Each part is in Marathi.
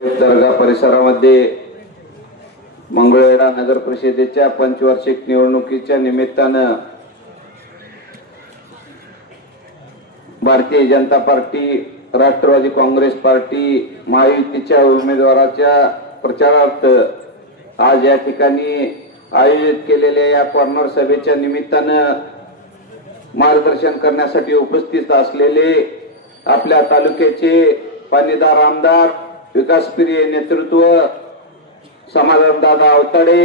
दर्गा परिसरामध्ये मंगळवेढा नगर परिषदेच्या पंचवार्षिक निवडणुकीच्या निमित्तानं Bharatiya Janata party Rashtrawadi Congress party महायुतीच्या उमेदवाराच्या प्रचारार्थ आज या ठिकाणी आयोजित केलेल्या या कॉर्नर सभेच्या निमित्तानं मार्गदर्शन करण्यासाठी उपस्थित असलेले आपल्या तालुक्याचे पाणीदार आमदार विकासप्रिय नेतृत्व समाधान दादा अवताडे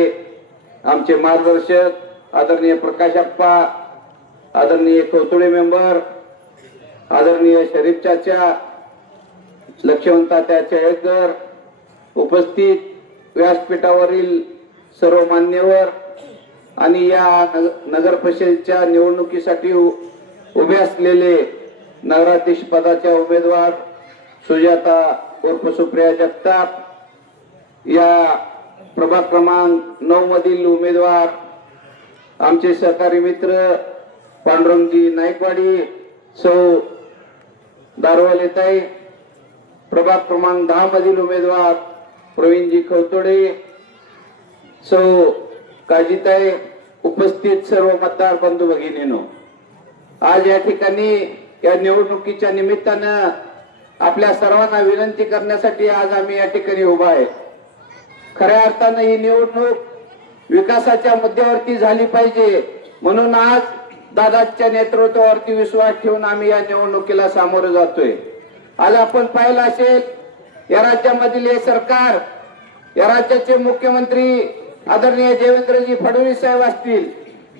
आमचे मार्गदर्शक आदरणीय प्रकाश अप्पा आदरणीय कौतुळे मेंबर आदरणीय शरीफ चाचा लक्ष्मण तात्या उपस्थित व्यासपीठावरील सर्व मान्यवर आणि या नग- नगर परिषदेच्या निवडणुकीसाठी उभे असलेले नगराधीश पदाच्या उमेदवार सुजाता उर्फ सुप्रिया जगताप या प्रभाग क्रमांक नऊ मधील उमेदवार आमचे सहकारी मित्र पांडुरंगजी नाईकवाडी सौ दारवालेताई प्रभाग क्रमांक दहा मधील उमेदवार प्रवीणजी खवतोडे सौ काजीताई उपस्थित सर्व मतदार बंधू भगिनीनो. आज या ठिकाणी या निवडणुकीच्या निमित्तानं आपल्या सर्वांना विनंती करण्यासाठी आज आम्ही या ठिकाणी उभा आहे. खऱ्या अर्थानं ही निवडणूक विकासाच्या मुद्द्यावरती झाली पाहिजे. म्हणून आज दादाच्या नेतृत्वावरती विश्वास ठेवून आम्ही या निवडणुकीला सामोरं जातोय. आज आपण पाहिलं असेल या राज्यामधील हे सरकार या राज्याचे मुख्यमंत्री आदरणीय देवेंद्रजी फडणवीस साहेब असतील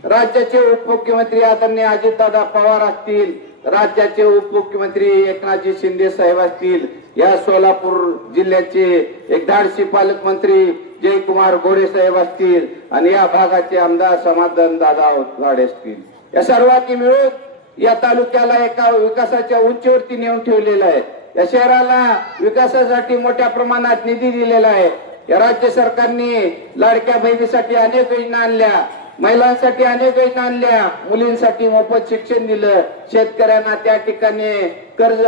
राज्याचे उपमुख्यमंत्री आदरणीय अजितदादा पवार असतील राज्याचे उपमुख्यमंत्री एकनाथजी शिंदे साहेब असतील या सोलापूर जिल्ह्याचे एक धाडसी पालकमंत्री जयकुमार गोरे साहेब असतील आणि या भागाचे आमदार समाधान दादा गाडे असतील. या सर्वांनी मिळून या तालुक्याला एका विकासाच्या उंचीवरती नेऊन ठेवलेलं आहे. या शहराला विकासासाठी मोठ्या प्रमाणात निधी दिलेला आहे. या राज्य सरकारने लाडक्या बहिणीसाठी अनेक योजना आणल्या. महिलांसाठी अनेक योजना आणल्या. मुलींसाठी मोफत शिक्षण दिलं. शेतकऱ्यांना त्या ठिकाणी कर्ज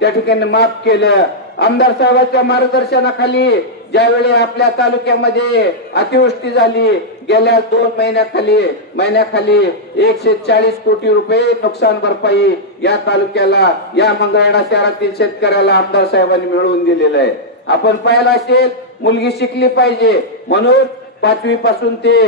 त्या ठिकाणी माफ केलं. आमदार साहेबांच्या मार्गदर्शनाखाली ज्यावेळी आपल्या तालुक्यामध्ये अतिवृष्टी झाली गेल्या दोन महिन्याखाली महिन्याखाली एकशे चाळीस कोटी रुपये नुकसान भरपाई या तालुक्याला या मंगळवेढा शहरातील शेतकऱ्याला आमदार साहेबांनी मिळवून दिलेलं आहे. आपण पाहिलं असेल मुलगी शिकली पाहिजे. म्हणून पाचवी पासून ते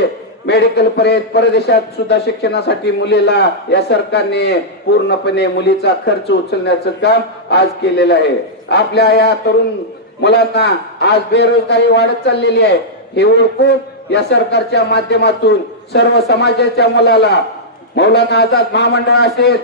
मेडिकल पर्यंत परदेशात सुद्धा शिक्षणासाठी मुलीला या सरकारने पूर्णपणे मुलीचा खर्च उचलण्याचं काम आज केलेलं आहे. आपल्या या तरुण मुलांना आज बेरोजगारी वाढत चाललेली आहे. हे ओळखून या सरकारच्या माध्यमातून सर्व समाजाच्या मुलाला मौलाना आझाद महामंडळ असेल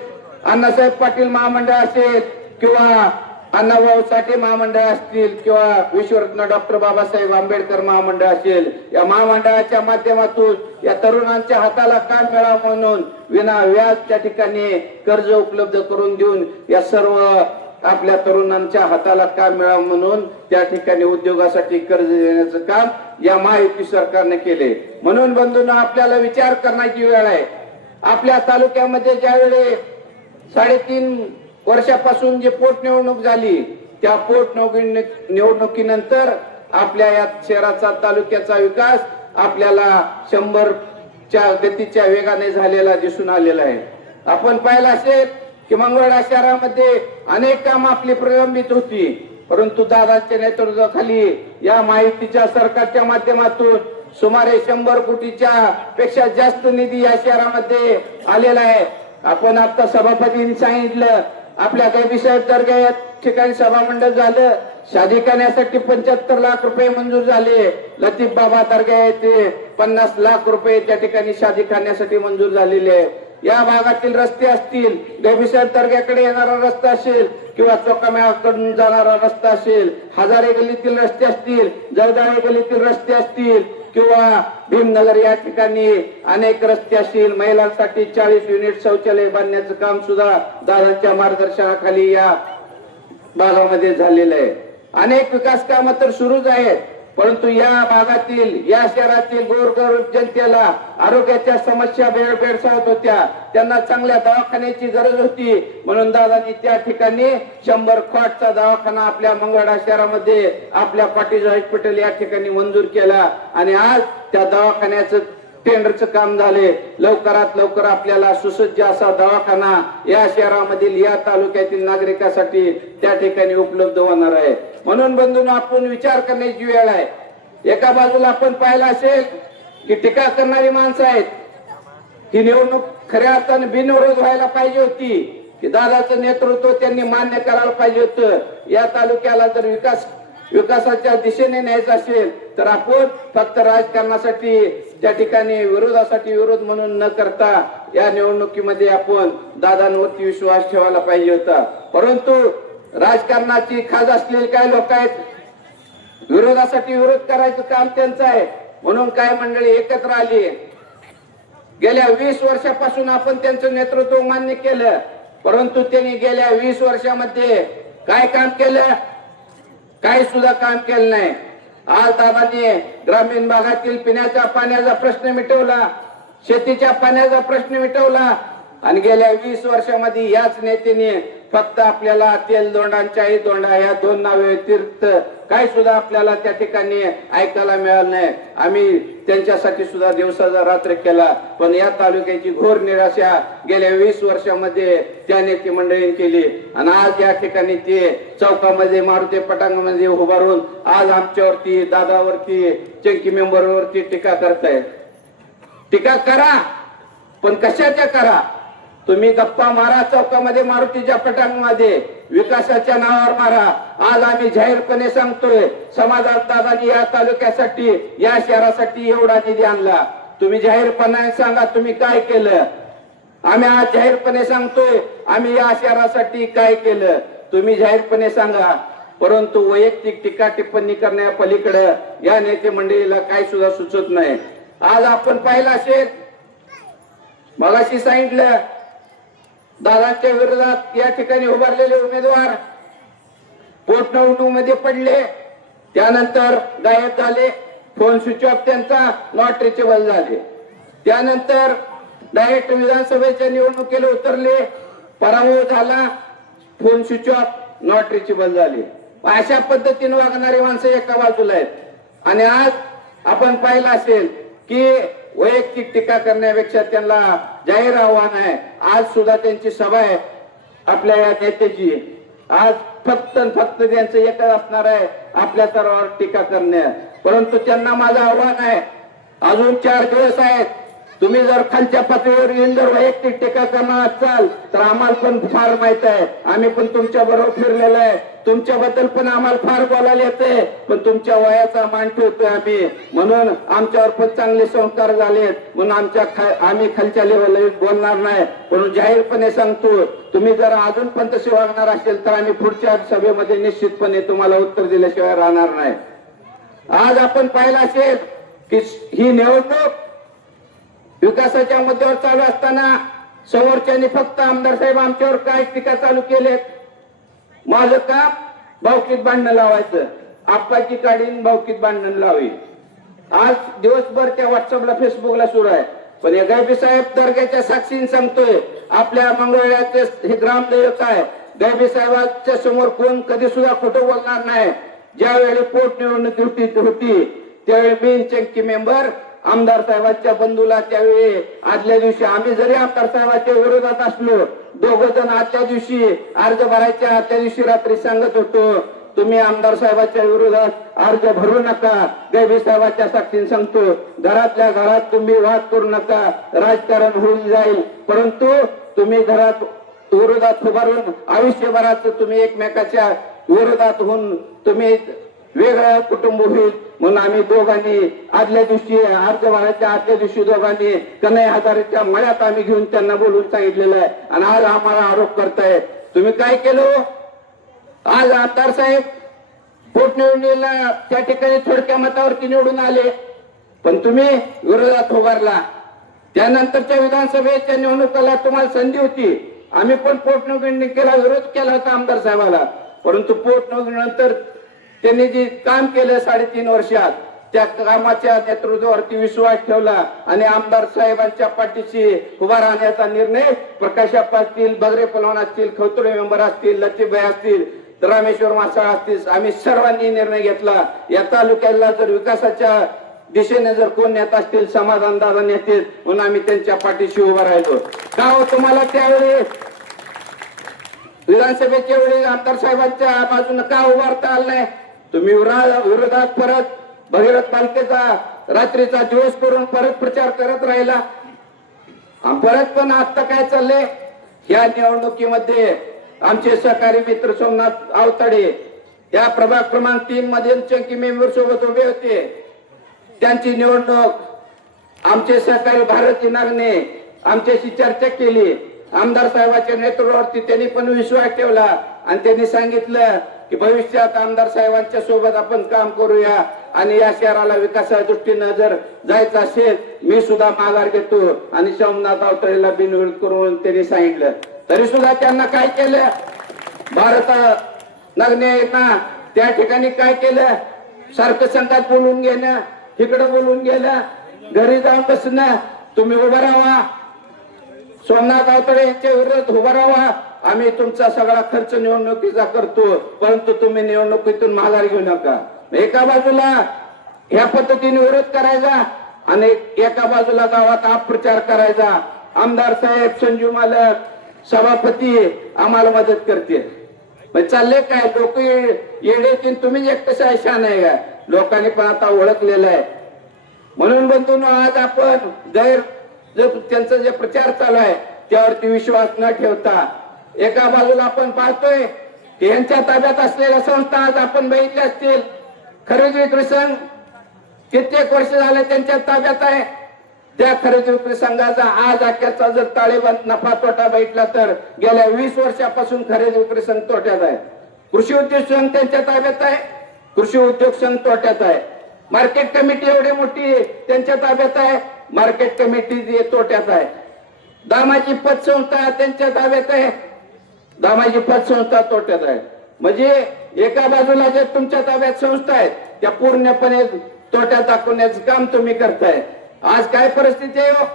अण्णासाहेब पाटील महामंडळ असेल किंवा अण्णाभाऊ साठे महामंडळ असतील किंवा विश्वरत्न डॉक्टर बाबासाहेब आंबेडकर महामंडळ असेल या महामंडळाच्या माध्यमातून या तरुणांच्या हाताला काम मिळावं म्हणून विना व्याज त्या ठिकाणी कर्ज उपलब्ध करून देऊन या सर्व आपल्या तरुणांच्या हाताला काम मिळावं म्हणून त्या ठिकाणी उद्योगासाठी कर्ज देण्याचं काम या महायुती सरकारने केले. म्हणून बंधूंना आपल्याला विचार करण्याची वेळ आहे. आपल्या तालुक्यामध्ये ज्यावेळी साडेतीन वर्षापासून जे पोटनिवडणूक झाली त्या पोटनिवडणूक निवडणुकीनंतर आपल्या या शहराचा तालुक्याचा विकास आपल्याला शंभरच्या गतीच्या वेगाने झालेला दिसून आलेला आहे. आपण पाहिलं असेल की मंगळवेढा शहरामध्ये अनेक काम आपली प्रलंबित होती. परंतु दादाच्या नेतृत्वाखाली या माहितीच्या सरकारच्या माध्यमातून सुमारे शंभर कोटीच्या पेक्षा जास्त निधी या शहरामध्ये आलेला आहे. आपण आता सभापतींनी सांगितलं आपल्या कैदी साहेब दर्गा या ठिकाणी सभामंडळ झालं. शादी करण्यासाठी पंच्याहत्तर लाख रुपये मंजूर झाले. लतीफ बाबा दर्गा येथे पन्नास लाख रुपये त्या ठिकाणी शादी करण्यासाठी मंजूर झालेले. आहे या भागातील रस्ते असतील गैबीसाहेब दर्ग्याकडे येणारा रस्ता असेल किंवा चोकामेळाकडून जाणारा रस्ता असेल हजारे गलीतील रस्ते असतील जळदाळे गलीतील रस्ते असतील किंवा भीमनगर या ठिकाणी अनेक रस्ते असतील महिलांसाठी चाळीस युनिट शौचालय बांधण्याचं काम सुद्धा दादांच्या मार्गदर्शनाखाली या भागामध्ये झालेलं आहे. अनेक विकास कामं तर सुरूच आहेत. परंतु या भागातील या शहरातील गोरगरीब जनतेला आरोग्याच्या समस्या भेड भेडसावत होत्या. त्यांना चांगल्या दवाखान्याची गरज होती. म्हणून दादांनी त्या ठिकाणी शंभर खोटचा दवाखाना आपल्या मंगळा शहरामध्ये आपल्या पाटील हॉस्पिटल या ठिकाणी मंजूर केला. आणि आज त्या दवाखान्याचं टेंडरचं काम झाले. लवकरात लवकर आपल्याला सुसज्ज असा दवाखाना या शहरामधील या तालुक्यातील नागरिकांसाठी त्या ठिकाणी उपलब्ध होणार आहे. म्हणून बंधून आपण विचार करण्याची वेळ आहे. एका बाजूला आपण पाहिलं असेल की टीका करणारी माणसं आहेत. ही निवडणूक खऱ्या अर्थाने बिनविरोध व्हायला पाहिजे होती. की दादाचं नेतृत्व त्यांनी मान्य करायला पाहिजे होतं. या तालुक्याला जर विकास विकासाच्या दिशेने न्यायचं असेल तर आपण फक्त राजकारणासाठी त्या ठिकाणी विरोधासाठी विरोध म्हणून न करता या निवडणुकीमध्ये आपण दादांवरती विश्वास ठेवायला पाहिजे होता. परंतु राजकारणाची खाज असलेली काय लोक आहेत? विरोधासाठी विरोध करायचं काम त्यांचं आहे. म्हणून काय मंडळी एकत्र आली. गेल्या वीस वर्षापासून आपण त्यांचं नेतृत्व मान्य केलं. परंतु त्यांनी गेल्या वीस वर्षामध्ये काय काम केलं? काही सुद्धा काम केलं नाही. आज दादांनी ग्रामीण भागातील पिण्याच्या पाण्याचा प्रश्न मिटवला. शेतीच्या पाण्याचा प्रश्न मिटवला. आणि गेल्या वीस वर्षामध्ये याच नेत्याने फक्त आपल्याला तेल दोंडांच्याही दोंडा या दोन नावे व्यतिरिक्त काही सुद्धा आपल्याला त्या ठिकाणी ऐकायला मिळालं नाही. आम्ही त्यांच्यासाठी सुद्धा दिवसाचा रात्र केला पण या तालुक्याची घोर निराशा गेल्या वीस वर्षामध्ये त्या नेते मंडळीने केली. आणि आज या ठिकाणी ते चौकामध्ये मारुती पटांगामध्ये उभारून आज आमच्यावरती दादावरती चंकी मेंबरवरती टीका करतायत. टीका करा पण कशाच्या करा? तुम्ही गप्पा मारा चौकामध्ये मारुतीच्या पटांगमध्ये विकासाच्या नावावर मारा. आज आम्ही जाहीरपणे सांगतोय समाजात दादानी या तालुक्यासाठी या शहरासाठी एवढा निधी आणला. तुम्ही जाहीरपणे सांगा तुम्ही काय केलं? आम्ही आज जाहीरपणे सांगतोय आम्ही या शहरासाठी काय केलं? तुम्ही जाहीरपणे सांगा. परंतु वैयक्तिक टीका टिप्पणी करण्या पलीकडे या नेते मंडळीला काय सुद्धा सुचत नाही. आज आपण पाहिलं असेल. मगाशी सांगितलं दादांच्या विरोधात या ठिकाणी उभारलेले उमेदवार पोटनिवडणूक पडले. त्यानंतर गायब झाले. फोन स्विच ऑफ त्यांचा नॉट रिचेबल झाले. त्यानंतर डायरेक्ट विधानसभेच्या निवडणुकीला उतरले. पराभव झाला. Phone switch off not reachable झाले. अशा पद्धतीने वागणारी माणसं एका बाजूला आहेत. आणि आज आपण पाहिलं असेल की वैयक्तिक टीका करण्यापेक्षा त्यांना जाहीर आव्हान आहे. आज सुद्धा त्यांची सभा आहे आपल्या या नेत्याची. आज फक्त फक्त त्यांचं एकच असणार आहे आपल्या सर्वांवर टीका करणे. परंतु त्यांना माझं आव्हान आहे. अजून चार दिवस आहेत. तुम्ही जर खालच्या पातळीवर येऊन जर वैयक्तिक टीका करणार असाल तर आम्हाला पण फार माहीत आहे. आम्ही पण तुमच्या बरोबर फिरलेलो आहे. तुमच्याबद्दल पण आम्हाला फार बोलायला येते पण तुमच्या वयाचा मान ठेवतोय आम्ही. म्हणून आमच्यावर पण चांगले संस्कार झालेत. म्हणून आमच्या खा- आम्ही खालच्या लेवलला बोलणार नाही. म्हणून जाहीरपणे सांगतो तुम्ही जर अजून पण तसे वागणार असेल तर आम्ही पुढच्या सभेमध्ये निश्चितपणे तुम्हाला उत्तर दिल्याशिवाय राहणार नाही. आज आपण पाहिलं असेल की ही निवडणूक विकासाच्या मुद्द्यावर चालू असताना समोरच्यानी फक्त आमदार साहेब आमच्यावर काय टीका चालू केलेत माझं काम भावकीत भांडण लावायचं. आप्पाची काढीन भावकीत भांडण लावी आज दिवसभर त्या व्हॉट्सअपला फेसबुकला सुरू आहे. पण या गायबी साहेब दर्ग्याच्या साक्षीने सांगतोय आपल्या मंगळवेळाचे हे ग्रामदैवत आहे. गायबी साहेबांच्या समोर कोण कधी सुद्धा खोटं बोलणार नाही. ज्यावेळी पोटनिवडणूक होती होती त्यावेळी मेन चंकी मेंबर आमदार साहेबांच्या बंधूला त्यावेळी आदल्या दिवशी आम्ही जरी आमदार साहेबांच्या विरोधात असलो दोघ जण आजच्या दिवशी अर्ज भरायच्या आजच्या दिवशी रात्री सांगत होतो तुम्ही आमदार साहेबांच्या विरोधात अर्ज भरू नका. गैबी साहेबांच्या साक्षीने सांगतो घरातल्या घरात तुम्ही वाद करू नका राजकारण होऊन जाईल. परंतु तुम्ही घरात विरोधात उभारून आयुष्यभराचं तुम्ही एकमेकाच्या विरोधात होऊन तुम्ही वेगळं कुटुंब होईल. म्हणून आम्ही दोघांनी आदल्या दिवशी अर्ज भरायच्या आदल्या दिवशी दोघांनी कन्हैया हजारेच्या मळ्यात आम्ही घेऊन त्यांना बोलून सांगितलेलं आहे. आणि आज आम्हाला आरोप करताय तुम्ही काय केलं? आज आमदार साहेब पोटनिवडणुकीला त्या ठिकाणी थोडक्या मतावरती निवडून आले. पण तुम्ही विरोधात होगारला त्यानंतरच्या विधानसभेच्या निवडणुकाला तुम्हाला संधी होती. आम्ही पण पोटनिवडणुकीला विरोध केला होता आमदार साहेबाला. परंतु पोटनिवडणुकीनंतर त्यांनी जे काम केलं साडेतीन वर्षात त्या कामाच्या नेतृत्वावरती विश्वास ठेवला आणि आमदार साहेबांच्या पाठीशी उभा राहण्याचा निर्णय प्रकाश असतील बगरे पलवान असतील खवतुडे मेंबर असतील लतीबाई असतील रामेश्वर मासाळ असतील आम्ही सर्वांनी निर्णय घेतला. या तालुक्याला जर विकासाच्या दिशेने जर कोण नेता असतील समाधान दादा नेते म्हणून आम्ही त्यांच्या पाठीशी उभा राहिलो. का हो तुम्हाला त्यावेळी विधानसभेच्या वेळी आमदार साहेबांच्या बाजूने का उभारता आलं नाही? तुम्ही विरा- विरोधात परत भगीरथ पालखेचा रात्रीचा दिवस करून परत प्रचार करत राहिला. परत पण आता काय चाललंय? या निवडणुकीमध्ये आमचे सहकारी मित्र सोमनाथ आवताडे या प्रभाग क्रमांक तीन मध्ये चंकी मेंबर सोबत उभे होते. त्यांची निवडणूक आमचे सहकारी भारती नागने आमच्याशी चर्चा केली. आमदार साहेबांच्या नेतृत्वावरती त्यांनी पण विश्वास ठेवला आणि त्यांनी सांगितलं की भविष्यात आमदार साहेबांच्या सोबत आपण काम करूया आणि या शहराला विकासाच्या दृष्टीनं जर जायचं असेल मी सुद्धा माघार घेतो. आणि सोमनाथ आवतळेला बिनविरोध करून त्यांनी सांगितलं. तरी सुद्धा त्यांना काय केलं? भारत ना? त्या ठिकाणी काय केलं? सारखं संघात बोलून घेणं तिकडं बोलून गेलं घरी जाऊन बसणं. तुम्ही उभं राहा. सोमनाथ आवतळे यांच्या विरोधात उभा राहा. आम्ही तुमचा सगळा खर्च निवडणुकीचा करतो परंतु तुम्ही निवडणुकीतून माघार घेऊ नका. एका बाजूला ह्या पद्धतीने विरोध करायचा आणि एका बाजूला गावात अपप्रचार करायचा. आमदार साहेब संजू मालक सभापती आम्हाला मदत करते चालले काय? लोक येडे तुम्ही एकटं शान नाही का? लोकांनी पण आता ओळखलेलं आहे. म्हणून बंधून आज आपण गैर जो त्यांचा जे प्रचार चालू आहे त्यावरती विश्वास न ठेवता एका बाजूला आपण पाहतोय यांच्या ताब्यात असलेल्या संस्था आज आपण बघितल्या असतील. खरेदी विक्री संघ कित्येक वर्ष झाले त्यांच्या ताब्यात आहे. त्या खरेदी विक्री संघाचा आज अखेरचा जर ताळेबंद नफा तोटा बैठला तर गेल्या वीस वर्षापासून खरेदी विक्री संघ तोट्यात आहे. कृषी उद्योग संघ त्यांच्या ताब्यात आहे. कृषी उद्योग संघ तोट्यात आहे. मार्केट कमिटी एवढी मोठी त्यांच्या ताब्यात आहे. मार्केट कमिटी तोट्यात आहे. दामाची पतसंस्था त्यांच्या ताब्यात आहे. दामाजी पतसंस्था तोट्यात आहे म्हणजे एका बाजूला ज्या तुमच्या ताब्यात संस्था आहेत त्या पूर्णपणे तोट्यात दाखवण्याचं काम तुम्ही करताय. आज काय परिस्थिती आहे हो?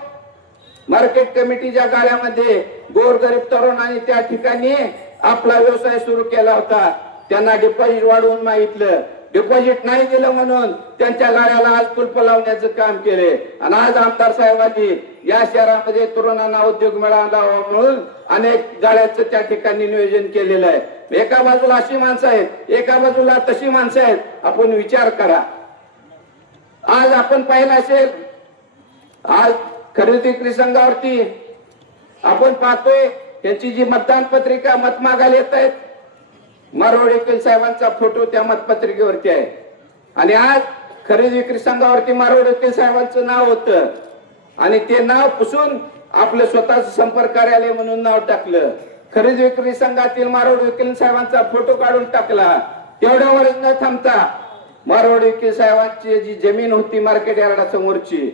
मार्केट कमिटीच्या गाड्यामध्ये गोरगरीब तरुणांनी त्या ठिकाणी आपला व्यवसाय सुरू केला होता त्यांना डिपॉझिट वाढवून मागितलं. डिपॉझिट नाही दिलं म्हणून त्यांच्या गाड्याला आज कुलप लावण्याचं काम केले. आणि आज आमदार साहेबांनी या शहरामध्ये तरुणांना उद्योग मिळावा म्हणून अनेक गाड्याचं त्या ठिकाणी नियोजन केलेलं आहे. एका बाजूला अशी माणसं आहेत एका बाजूला तशी माणसं आहेत. आपण विचार करा. आज आपण पाहिलं असेल आज खरेदी विक्री संघावरती आपण पाहतोय त्यांची जी मतदान पत्रिका मत मागायला येत आहेत मारवाड साहेबांचा फोटो त्या मतपत्रिकेवरती आहे. आणि आज खरेदी विक्री संघावरती मारवाड साहेबांचं नाव होतं. आणि ते नाव पुसून आपलं स्वतःच संपर्क कार्यालय म्हणून नाव टाकलं. खरेदी विक्री संघातील मारवाड वकील साहेबांचा फोटो काढून टाकला. तेवढ्यावरच न थांबता मारवाड वकील साहेबांची जी जमीन होती मार्केट यार्डा समोरची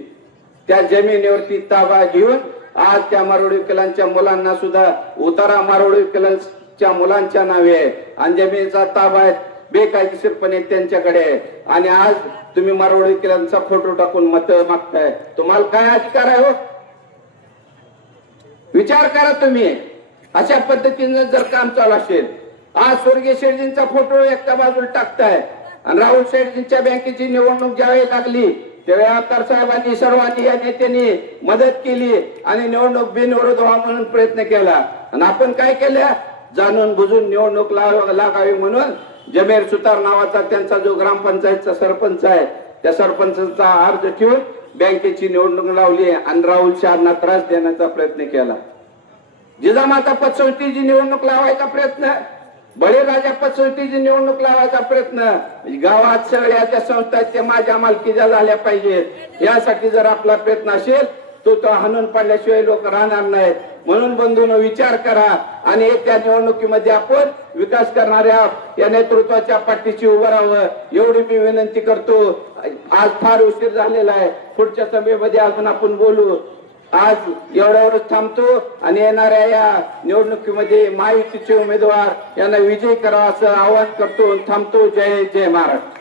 त्या जमिनीवरती ताबा घेऊन आज त्या मारोडी वकिलांच्या मुलांना सुद्धा उतारा मारोडी च्या मुलांच्या नावे आहे आणि जमिनीचा ताबा आहे. बेकायदेशीरपणे त्यांच्याकडे आहे. आणि आज तुम्ही मारोडी फोटो टाकून मत मागताय. तुम्हाला काय अधिकार आहे हो? विचार करा तुम्ही. अशा पद्धतीनं जर काम चालू असेल आज स्वर्गीय शेठजींचा फोटो एका बाजूला टाकताय. आणि राहुल शेठजींच्या बँकेची निवडणूक ज्यावेळी लागली त्यावेळी आमदार साहेबांनी सर्वांनी या नेत्यांनी मदत केली आणि निवडणूक बिनविरोध व्हा म्हणून प्रयत्न केला. आणि आपण काय केलं? जाणून बुजून निवडणूक लागावी म्हणून जमेर सुतार नावाचा त्यांचा जो ग्रामपंचायतचा सरपंच आहे त्या सरपंचाचा अर्ज घेऊन बँकेची निवडणूक लावली आणि राहुल शहाना त्रास देण्याचा प्रयत्न केला. जिजामाता पतसंस्थेची निवडणूक लावायचा प्रयत्न बळीराजा पतसंस्थेची निवडणूक लावायचा प्रयत्न गावात सगळ्या ज्या संस्था आहेत त्या माझ्या मालकीच्या झाल्या पाहिजेत. यासाठी जर आपला प्रयत्न असेल तो तो हाणून पाडल्याशिवाय लोक राहणार नाहीत. म्हणून बंधून विचार करा आणि त्या निवडणुकीमध्ये आपण विकास करणाऱ्या या नेतृत्वाच्या पाठीशी उभं राहावं. एवढी मी विनंती करतो. आज फार उशीर झालेला आहे. पुढच्या सभेमध्ये अजून आपण बोलू. आज एवढ्यावरच थांबतो आणि येणाऱ्या या निवडणुकीमध्ये महायुतीचे उमेदवार यांना विजय करावा असं आवाहन करतो थांबतो. जय जय महाराष्ट्र.